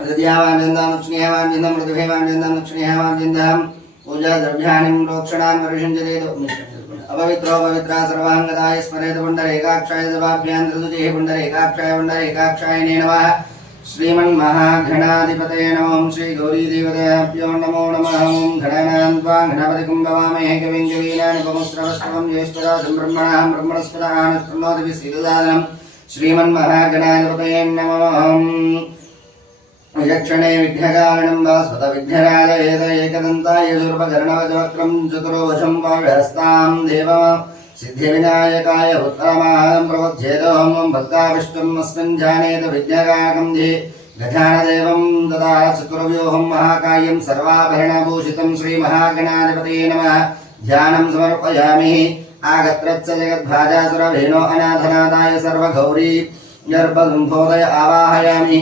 हृदयावान्यन्दानुक्ष्णीयवान्यन्दं मृदुहेवान्यन्दानुक्ष्णीयवान्यन्दं पूजा द्रव्याणिं रोक्षणान् वर्षञ्जतेतु अपवित्रो पवित्रा सर्वाङ्गदाय स्मरेत पुण्डरेकाक्षाय दवाभ्यान्तर्दुतिः पुण्डरेकाक्षाय पुण्डरेकाक्षाय नमः श्रीमन्महाघणाधिपतये नमः श्रीगौरीदेवताभ्यो नमो नमः ॐ घणानां त्वा गणपतिं भवामहे कविं कवीनानुपमुस्रवस्तवं ज्येष्ठराजं ब्रह्मणां ब्रह्मणस्पदाः नष्टुनोदिभिः श्रीददानम् श्रीमन्महागणाधिपतये नमः विचक्षणे विघ्नकारणं वा स्वतविघ्नराजयेत एकदन्ताय सुर्पकर्णवचवक्रं चतुर्वशं पावहस्तां देवम सिद्धिविनायकाय उत्तरमाहं प्रवध्येदोहं भक्ताविष्टुम् अस्मिन् जानेत विघ्नकारकं ध्ये गजानदेवं ददा चतुर्व्यूहं महाकायं सर्वाभरणभूषितं श्रीमहागणाधिपतये नमः ध्यानं समर्पयामि आगत्रच्च जगद्भाजासुरभेनो अनाथनादाय सर्वगौरी गर्भगुम्फोदय आवाहयामि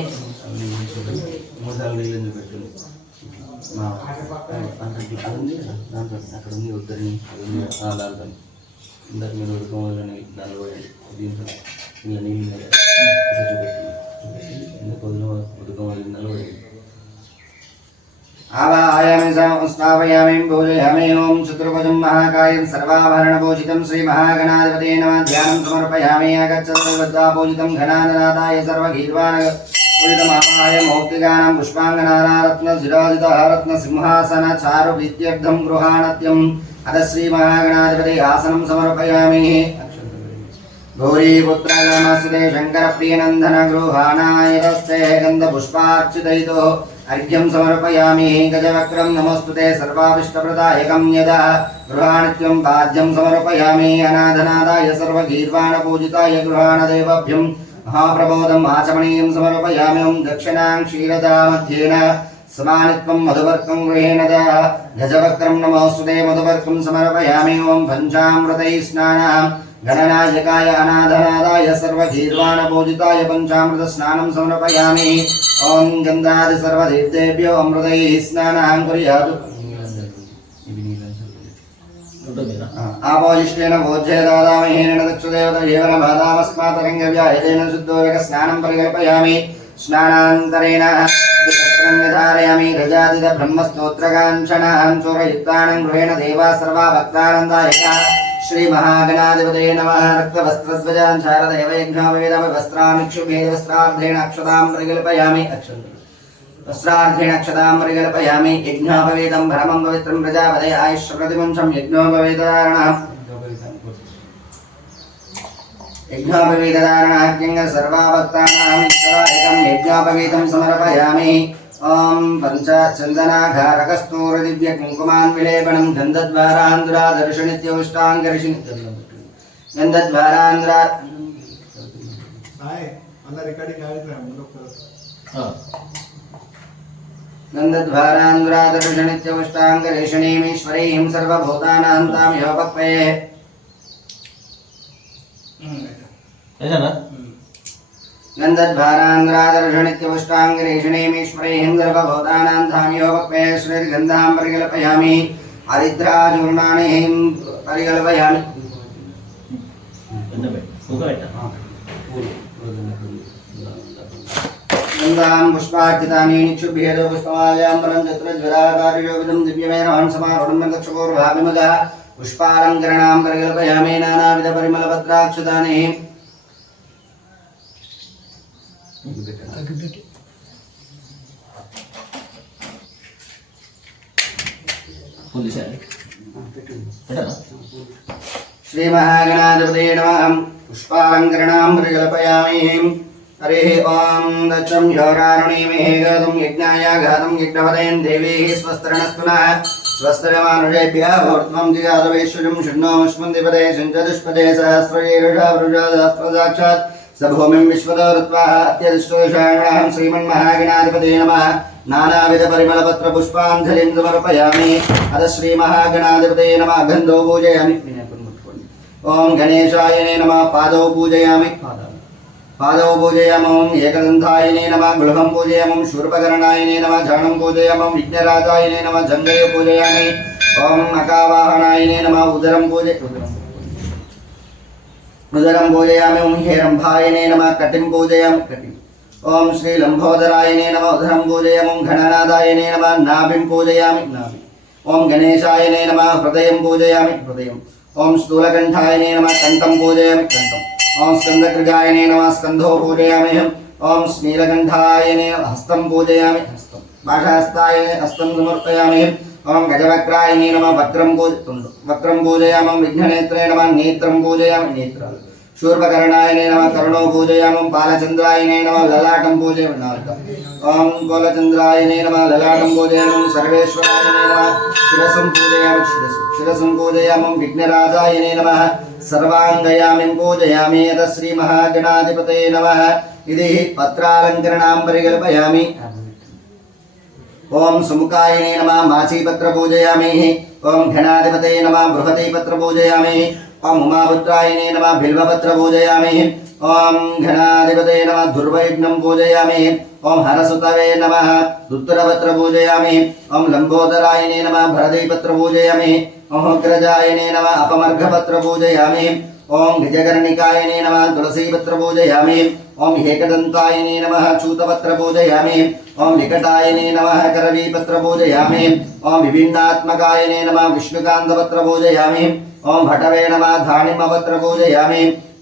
మా అంటే ఇక్కడ ఉంది కదా, దాంట్లో అక్కడ ఉంది ఉద్దరిని అది ఉంది ఆ దాంట్లో ఇందాక మీరు ఉడకమని దానిలో పోయండి దీంట్లో ఇలా నీళ్ళు ఉన్నాయి కదా, ఇక్కడ చూపెట్టి చూపెట్టి ఇందాక వదిలిన ఉడకమని దానిలో పోయండి आवाहयामि संस्थापयामि पूजयामि ॐ चतुर्भुजं महाकायं सर्वाभरणपूजितं श्रीमहागणाधिपते नमः ध्यानं समर्पयामि आगच्छद्वद्धा पूजितं घनादनादाय सर्वगीर्वाण ఉదితమాహాయ మౌక్తిగానం పుష్పాంగనారత్న శిరాజితహారత్న సింహాసన చారు ప్రీత్యర్థం గృహాణత్యం అత శ్రీ మహాగణాధిపతి ఆసనం సమర్పయామి గౌరీపుత్రగమస్తే శంకరప్రియనందన గృహాణాయస్తే గంధపుష్పార్చితయితో అర్ఘ్యం సమర్పయామి గజవక్రం నమస్తుతే సర్వాభిష్టప్రదాయకం యదా గృహాణిత్యం పాద్యం సమర్పయామి అనాథనాదాయ సర్వగీర్వాణ పూజితాయ గృహాణ दक्षिणां क्षीरदा मध्येन समानित्वं मधुवर्कं गृहेण दा गजवक्रं नमोऽस्तु ते मधुवर्कं समर्पयामि ॐ पञ्चामृतैः स्नानम् गणनायकाय अनाथनादाय सर्वगीर्वाणपूजिताय पञ्चामृतस्नानं समर्पयामि ॐ गन्धादि सर्वदेव्येभ्यो अमृतैः स्नानं कुर्यात् ఆపోజిష్టేన భోజ్యేదాదామహీన దక్షుదేవత జీవన బాధామస్మాతరంగ వ్యాహితేన శుద్ధోరక స్నానం పరికల్పయామి. స్నానాంతరేణ ధారయామి రజాదిత బ్రహ్మస్తోత్రకాంక్షణాం చూరయుక్తానం గృహేణ దేవా సర్వా భక్తానందాయ శ్రీ మహాగణాధిపతే నమ. రక్తవస్త్రధ్వజాం శారదేవయజ్ఞావేదవ వస్త్రానిక్షుభేద వస్త్రార్థేణ అక్షతాం పరికల్పయామి. అక్షంతి సహస్రార్థేణ క్షతాం పరిగల్పయామి యజ్ఞోపవేదం పరమం పవిత్రం ప్రజాపదే ఆయుష్ప్రతివంశం యజ్ఞోపవేదారణ యజ్ఞోపవేదధారణాఖ్యంగా సర్వాభక్తానాం ఇష్టదాయకం యజ్ఞోపవేదం సమర్పయామి. ఓం పంచ చందనాఘారకస్తూర దివ్య కుంకుమాన్ విలేపనం గంధద్వారాంధ్రాదర్శనిత్యౌష్టాంగర్షి గంధద్వారాంధ్రా రికార్డింగ్ गन्धद्वारान्ध्रादर्शनित्योष्टाङ्गरेषणीमीश्वरैः सर्वभूतानां तां योपक्वये गन्धद्वारान्ध्रादर्शनित्यपुष्टाङ्गरेषणीमीश्वरैः सर्वभूतानां तां योपक्वये श्रीर्गन्धां परिकल्पयामि हरिद्राचूर्णानि परिकल्पयामि గంధాం పుష్పార్జితాని నిక్షుభ్యేదో పుష్పమాయాం పరం చతుర జ్వరాకార్యోగిదం దివ్యమేన సమారుణం దక్షకోర్భాభిముఖ పుష్పాలంకరణాం పరికల్పయామే నానావిధ పరిమళపత్రాక్షుతాని శ్రీమహాగణాధిపతే నమ పుష్పాలంకరణాం పరికల్పయామి हरिः ॐ दक्षं ह्योरारुणीमिः गातुं यज्ञाय घातं यज्ञपदेन् देवीः स्वस्तिरणस्तु नः। स्वस्तिरमानुषेभ्यः भूर्ध्वं जिगातवेश्वरं शृण्वोऽस्मन्दिपदे सञ्चतुष्पदे सहस्रजीरुषा स भूमिं विश्वतो ऋत्वाः अत्यधिष्ठोषाणां श्रीमन्महागणाधिपते नमः। नानाविधपरिमलपत्रपुष्पाञ्जलिं समर्पयामि। अथ श्रीमहागणाधिपते नमः। गन्धो पूजयामि। ॐ गणेशायने नमः। पादौ पूजयामि। पादौ पादौ पूजयामं एकदन्तायिने नमः, गृहं पूजयामं शूर्पकरणायिने नमः झणं पूजयामं विघ्नराजायिने नमः, जङ्गये पूजयामि ॐ नकावाहनायिने नमः, उदरं पूजय उदरं पूजयामि। ॐ हेरम्भायिने नमः, कटिं पूजयामि कटिम् ॐ श्रीलम्भोदरायिने नमः, उदरं पूजयामं घणनादायिने नमः, नाभिं पूजयामि, नाभि। ॐ गणेशाय नमः, हृदयं पूजयामि हृदयम् ॐ स्थूलकण्ठायिने नमः, कण्ठं पूजयामि कण्ठम् పూజయామి కంఠం ఓం స్కందకృగాయనే నమ స్కంధో పూజయామి ఓం శ్నీలకంఠాయనే నమః హస్తం పూజయామి హస్తం భాషహస్తాయ హస్తం సమర్పయామి ఓం గజవక్రాయనే నమ వక్రం పూజ వక్రం పూజయామం విఘ్ననేత్రే నమ నేత్రం పూజయామి నేత్రాలు శూర్పకర్ణాయనే నమ కరుణో పూజయామం బాలచంద్రాయనే నమ లలాటం పూజయామి నాలుక ఓం బాలచంద్రాయనే నమ లలాటం పూజయామం సర్వేశ్వరాయనే నమ శిరసం పూజయామి శిరసు శిరసం పూజయామం విఘ్నరాజాయనే నమ సర్వాంగయామిం పూజయామి యత శ్రీ మహాగణాధిపతే నమ. ఇది పత్రాలంకరణాం పరికల్పయామి. ఓం సుముఖాయనే నమ. మాసీపత్ర పూజయామి ఓం ఘనాధిపతయ నమ. బృహతీపత్ర పూజయామి ఓం ఉమాపుత్రాయనే నమ. బిల్వపత్ర పూజయామి ఓం ఘనాధిపతయ నమ దుర్వైఘ్నం పూజయామి ఓం హరసుతవే నమ దుత్తరపత్ర పూజయామి ఓం లంబోదరాయనే నమ భరదీపత్ర పూజయామి ఓం అగ్రజాయనే నమ అపమర్ఘపత్ర పూజయామి ఓం గజకర్ణికాయనే నమ తులసీపత్ర పూజయామి ఓం ఏకదంతాయనే నమ చూతపత్ర పూజయామి ఓం వికటాయనే నమ కరవీపత్ర పూజయామి ఓం విభిన్నాత్మకాయనే నమ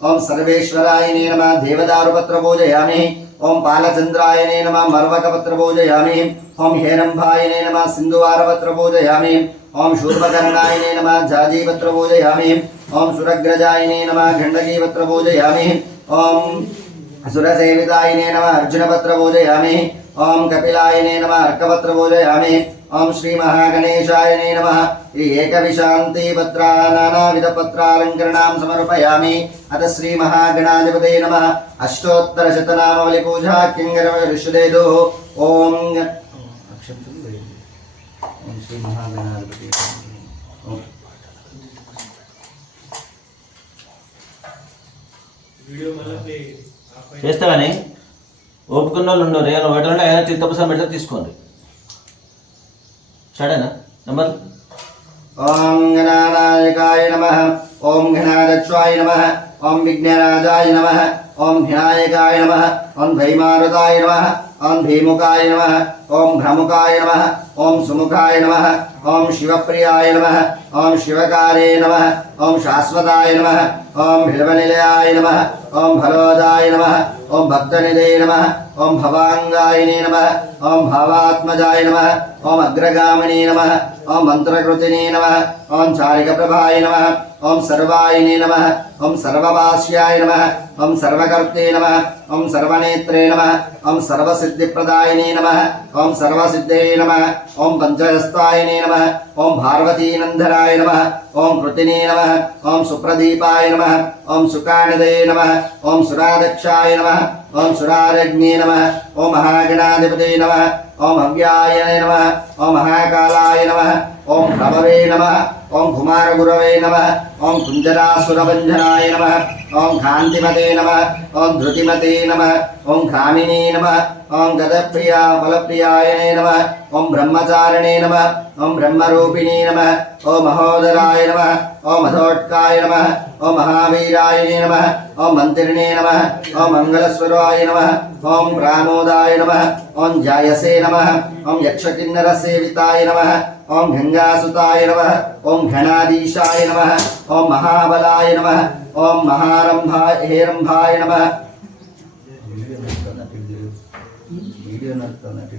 విష్ణుకాంతపత్ర పూజయామి ఓం భటవే నమ ధానిమపత్ర పూజయామి ఓం సర్వేశ్వరాయనే నమ దేవదారుపత్ర పూజయామి ఓం పాలచంద్రాయనే నమ మర్వకపత్ర పూజయామి ఓం హేరంభాయనే నమ సింధువారపత్ర పూజయామి ఓం శూర్పకర్ణాయనే నమ జాజీపత్ర పూజయామి ఓం సురగ్రజాయనే నమ గండకీపత్ర పూజయామి ఓం సురసేవితాయనే నమ అర్జునపత్ర పూజయామి ఓం కపిలాయనే నమ అర్కపత్ర పూజయామి ఓం శ్రీ మహాగణేశాయనే నమ. ఈ ఏకవిశాంతి పత్రా నానావిధ పత్రాలంకరణాం సమర్పయామి. అత శ్రీ మహాగణాధిపతే నమ. అష్టోత్తర శతనామవలి పూజా కింగరవ ఋషుదేదో ఓం. ఓం శ్రీ మహాగణాధిపతి ఓం. వీడియో మళ్ళీ ప్లే చేస్తామని ఒప్పుకున్న వాళ్ళు ఉన్నారు ఏమైనా ఒకటి ఏదైనా తీర్థప్రసాదం పెడితే తీసుకోండి. సరేనా నెంబర్ ఓం గణానాయకాయ నమ ఓం గణాదక్షాయ నమ ఓం విఘ్నరాజాయ నమ ఓం వినాయకాయ నమ ఓం భైమారుతాయ నమ ఓం భీముఖాయ నమ ఓం భ్రముఖాయ నమ ఓం సుముఖాయ నమ ఓం శివప్రియాయ నమ ఓం శివకారే నమ ఓం శాశ్వతాయ నమ ఓం బిల్వనిలయాయ నమ ఓం భలోదాయ నమ ఓం భక్తనిధే నమ ఓం భవాంగాయనే నమ ఓం భావాత్మజాయ నమ ఓం అగ్రగామినే నమ ఓం మంత్రకృతినే నమ ఓం చారికప్రభాయ నమ ఓం సర్వాయనే నమ ఓం సర్వవాస్యాయ నమ ఓం సర్వకర్తే నమ ఓం సర్వనేత్రే నమ ఓం సర్వసిద్ధిప్రదాయనే నమ ఓం సర్వసిద్ధే నమ ఓం పంచహస్తాయనే నమ ఓం పార్వతీనందనాయ నమ ఓం కృతినే నమ ఓం సుప్రదీపాయ నమ ఓం సుకానిదే నమ ఓం సురాదక్షాయ నమ ఓం సురారజ్ఞే నమ ఓం మహాగణాధిపతే నమ ఓం అవ్యాయ నమ ఓం మహాకాలాయ నమ. ఓం ప్రభవే నమ ఓం కుమారగురవే నమ ఓం కుంజరాసురభంజనాయ నమ ఓం కాంతిమతే నమ ఓం ధృతిమతే నమ ఓం కామినీ నమ ఓం గదప్రియా ఫలప్రియాయనే నమ ఓం బ్రహ్మచారణే నమ ఓం బ్రహ్మరూపిణీ నమ ఓం మహోదరాయ నమ ఓం మధోట్కాయ నమ ఓం మహావీరాయనే నమ ఓం మంత్రిణే నమ ఓం మంగళస్వరాయ నమ ఓం రామోదాయ నమ ఓం జాయసే నమ ఓం యక్షకిన్నర సేవితాయ నమ ఓం గంగాసుతాయ నమ ఓం ఘనాధీశాయ నమ ఓం మహాబలాయ నమ ఓం మహారంభాయ హేరంభాయ నమ. వీడియో నడుస్తున్నట్టు